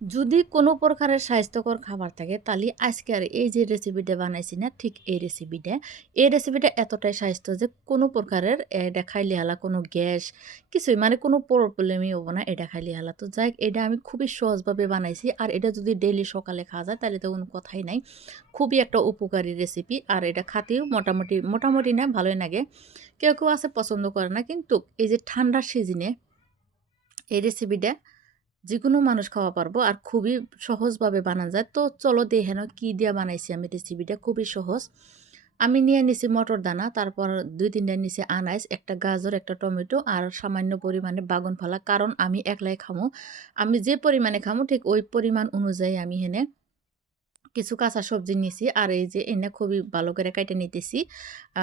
যদি কোনো প্রকারের স্বাস্থ্যকর খাবার থাকে তাহলে আজকে আর এই যে রেসিপিটা বানাইছি না ঠিক এই রেসিপিটা এতটাই স্বাস্থ্য যে কোনো প্রকারের এটা খাইলে হালা কোনো গ্যাস কিছুই মানে কোনো প্রবলেমই হবো না এটা খাইলে হালা। তো যাই হোক, এটা আমি খুবই সহজভাবে বানাইছি আর এটা যদি ডেইলি সকালে খাওয়া যায় তাহলে তো কোনো কথাই নাই। খুবই একটা উপকারী রেসিপি আর এটা খাতেও মোটামুটি মোটামুটি না ভালোই লাগে। কেউ কেউ আছে পছন্দ করে না, কিন্তু এই যে ঠান্ডার সিজনে এই রেসিপিটা যেকোনো মানুষ খাওয়া পারবো আর খুবই সহজভাবে বানানো যায়। তো চলো দেখে নাও কী দিয়ে বানাইছি আমি রেসিপিটা, খুবই সহজ। আমি নিয়ে নিছি মটর দানা, তারপর ২-৩টা নিছি আনাইস, একটা গাজর, একটা টমেটো আর সামান্য পরিমাণে বাগুন ফলা। কারণ আমি একলাই খামু। আমি যে পরিমাণে খামু ঠিক ওই পরিমাণ অনুযায়ী আমি হেনে কিছু কাঁচা সবজি নিছি। আর এই যে এনে খুবই ভালো করে কাইটে নিতেছি।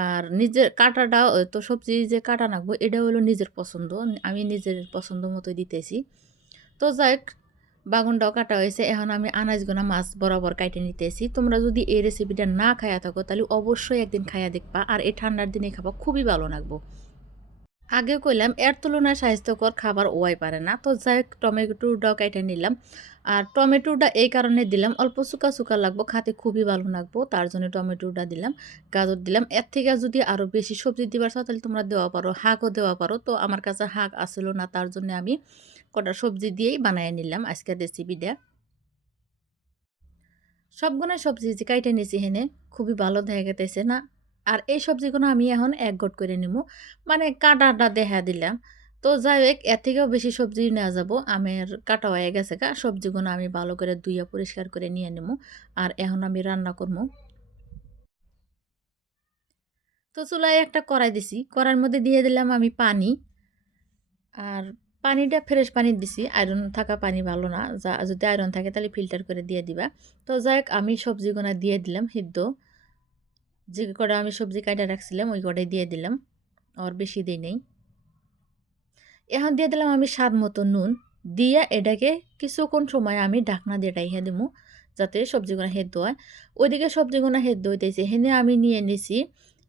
আর নিজের কাটাটা তো সবজি যে কাটা নাগবো এটা হলো নিজের পছন্দ। আমি নিজের পছন্দ মতোই দিতেছি। তো যাই হোক, বাগুনটাও কাটা হয়েছে। এখন আমি আনাজগুনা মাছ বরাবর কাইটে নিতেছি। তোমরা যদি এই রেসিপিটা না খাইয়া থাকো তাহলে অবশ্যই একদিন খাইয়া দেখবা। আর এই ঠান্ডার দিনে খাবা, খুবই ভালো লাগবো। আগে কইলাম এর তুলনায় স্বাস্থ্যকর খাবার ওয়াই পারে না। তো যাই হোক, টমেটোটাও কাইটে নিলাম। আর টমেটোটা এই কারণে দিলাম অল্প চুকা, চুকা লাগবো, খাতে খুবই ভালো লাগবো। তার জন্য টমেটোটা দিলাম, গাজর দিলাম। এর থেকে যদি আরও বেশি সবজি দিবার চাও তাহলে তোমরা দেওয়া পারো, শাকও দেওয়া পারো। তো আমার কাছে শাক আছিল না, তার জন্য আমি কটা সবজি দিয়েই বানায় নিলাম আজকের রেসিপিটা। সবগুনা সবজি যে কাইটে নিছি হেনে খুবই ভালো দেখা গেতেছে না। আর এই সবজিগুলো আমি এখন এক গট করে নিমু। মানে কাটাটা দেখা দিলাম। তো যাই হোক, এর থেকেও বেশি সবজি নেওয়া যাব। আমের কাটা হয়ে গেছে গা। সবজিগুলো আমি ভালো করে ধুইয়া পরিষ্কার করে নিয়ে নিমু। আর এখন আমি রান্না করমু। তো চুলায় একটা কড়াই দিছি। কড়াইয়ের মধ্যে দিয়ে দিলাম আমি পানি। আর পানিটা ফ্রেশ পানি দিছি। আয়রন থাকা পানি ভালো না। যদি আয়রন থাকে তাহলে ফিল্টার করে দিয়ে দিবা। তো যাই হোক, আমি সবজিগুলো দিয়ে দিলাম সিদ্ধ। যে কটা আমি সবজি কাইটা রাখছিলাম ওই কটাই দিয়ে দিলাম। আর বেশি দেই নাই। এখন দিয়ে দিলাম আমি স্বাদ মতো নুন। দিয়া এটাকে কিছুক্ষণ সময় আমি ঢাকনা দিয়ে রাইখা দিমু, যাতে সবজিগুলো সেদ্ধ হয়। ওইদিকে সবজিগুলো সেদ্ধ হইতেছে। হেনে আমি নিয়ে নিছি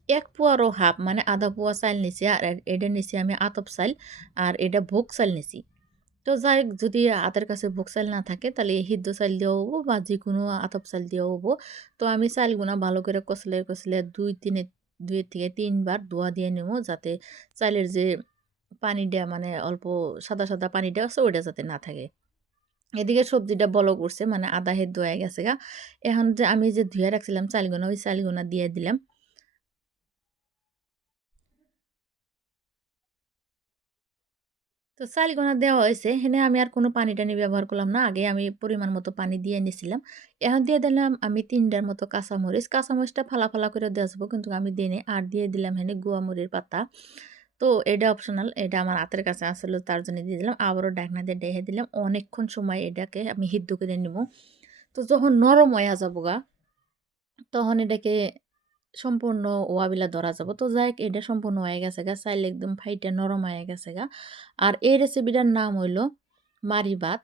১ পোয়ারও হাফ, মানে আধা পোয়া চাইল নিছি। আর এটা নিছি আমি আতপ চাইল। আর এটা ভোগ চাইল নিছি। তো যাই হোক, যদি হাতের কাছে ভোগ চাল না থাকে তাহলে সিদ্ধ চাল দিয়েও হবো বা যেকোনো আতপ চাল দিয়েও হবো। তো আমি চালগুনা ভালো করে কচলে কচলে ২ থেকে ৩ বার ধোয়া দিয়ে নেবো, যাতে চালের যে পানিটা মানে অল্প সাদা, সাদা পানিটা আছে ওইটা যাতে না থাকে। এদিকে সবজিটা বলক উঠছে, মানে আধা সেদ্ধ হয়ে গেছে গা। এখন যে আমি যে ধুইয়া রাখছিলাম চালগুনা, ওই চালগুনা দিয়ে দিলাম। তো চালগুনা দেওয়া হয়েছে। হেনে আমি আর কোনো পানি-টানি ব্যবহার করলাম না। আগে আমি পরিমাণ মতো পানি দিয়ে নিছিলাম। এখন দিয়ে দিলাম আমি ৩ টার মতো কাঁচামরিচ। কাঁচামরিচটা ফালা, ফালা করে দেওয়া যাবো, কিন্তু আমি দেই নাই। আর দিয়ে দিলাম হেনে গুয়া মরিচ পাতা। তো এটা অপশনাল। এটা আমার হাতের কাছে আছিল, তার জন্য দিয়ে দিলাম। আবারও ঢাকনা দিয়ে ঢেকে দিলাম। অনেকক্ষণ সময় এটাকে আমি সিদ্ধ করে নিবো। তো যখন নরম হইয়া যাবোগা, তখন এটাকে সম্পূর্ণ ওয়াবিলা ধরা যাব। তো যাই হোক, এটা সম্পূর্ণ হয়ে গেছে গা। চাইল একদম ফাইটা নরম হয়ে গেছে গা। আর এই রেসিপিটার নাম হইল মারি ভাত।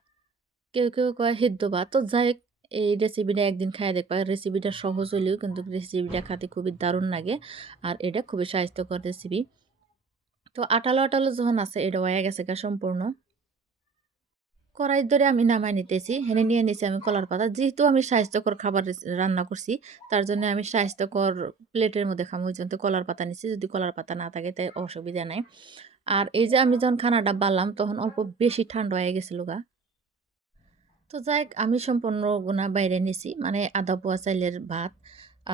কেউ, কেউ কয় সিদ্ধ ভাত। তো যাই হোক, এই রেসিপিটা একদিন খাইয়া দেখবা। রেসিপিটা সহজ হইলেও কিন্তু রেসিপিটা খেতে খুবই দারুণ লাগে। আর এটা খুবই স্বাস্থ্যকর রেসিপি। তো আঠালো, আঠালো যখন আছে এটা হয়ে গেছে গা সম্পূর্ণ। কড়াই ধরে আমি নামায় নিতেছি। হেনে নিয়ে নিছি আমি কলার পাতা। যেহেতু আমি স্বাস্থ্যকর খাবার রান্না করছি, তার জন্য আমি স্বাস্থ্যকর প্লেটের মধ্যে খামু, ওইজন্য কলার পাতা নিছি। যদি কলার পাতা না থাকে তাই অসুবিধা নাই। আর এই যে আমি যখন খানাটা বাড়লাম তখন অল্প বেশি ঠান্ডা হয়ে গেছিল গা। তো যাই হোক, আমি সম্পূর্ণ গুনা বাইরে নিছি। মানে আধা পোয়া চাইলের ভাত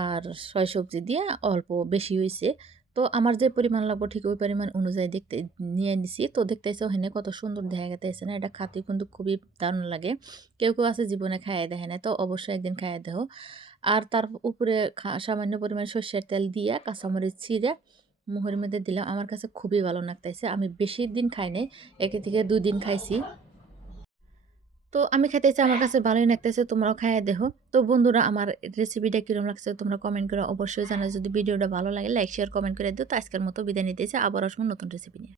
আর ৬ সবজি দিয়ে অল্প বেশি হইছে। তো আমার যে পরিমাণ লাগবো ঠিক ওই পরিমাণ অনুযায়ী দেখতে নিয়ে নিছি। তো দেখতেছো হেনে কত সুন্দর দেখা যাইতেছে না? এটা খাতে কিন্তু খুবই দারুণ লাগে। কেউ, কেউ আছে জীবনে খাইয়া দেখে নাই। তো অবশ্যই একদিন খাইয়া দেখো। আর তার উপরে সামান্য পরিমাণ সরষের তেল দিয়া কাঁচামরিচ ছিঁড়ে মুখের মধ্যে দিলাম। আমার কাছে খুবই ভালো লাগতেছে। আমি বেশি দিন খাই নাই। ১ থেকে ২ দিন খাইছি। তো আমি খাইতেছি, আমার কাছে ভালোই লাগতেছে। তোমরাও খাইয়া দেখো। তো বন্ধুরা, আমার রেসিপিটা কিরকম লাগছে তোমরা কমেন্ট করে অবশ্যই জানাও। যদি ভিডিওটা ভালো লাগে লাইক, শেয়ার, কমেন্ট করে দিও। তো আজকের মতো বিদায় নিতেছি। আবার আসবো নতুন রেসিপি নিয়ে।